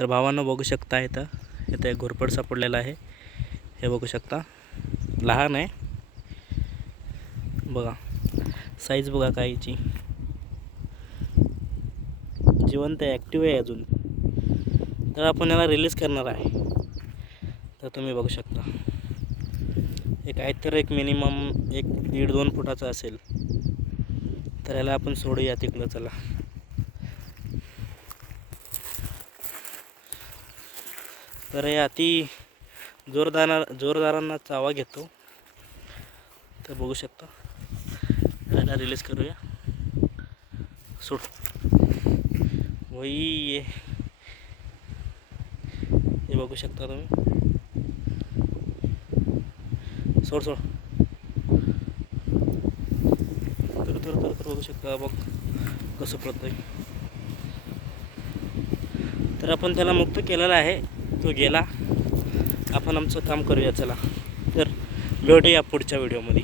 तर भावांनो बघू शकता इथं एक घोरपड सापडलेला आहे. हे बघू शकता, लहान आहे बघा, साईज बघा काहीची, जिवंत आहे, ॲक्टिव्ह आहे अजून. तर आपण याला रिलीज करणार आहे. तर तुम्ही बघू शकता हे काहीतरी एक मिनिमम 1-1.5-2 फुटाचा असेल. तर याला आपण सोडूया तिकडं. चला, तर हे अति जोरदारांना चावा घेतो. तर बघू शकता, याला रिलीज करूया. सोड वही, हे बघू शकता तुम्ही. सोड सोड, तर बघू शकता बघ कसं पडतंय. तर आपण त्याला मुक्त केलेला आहे, तो गेला. आपण आमचं काम करूया. चला, तर भेटूया पुढच्या व्हिडिओमध्ये.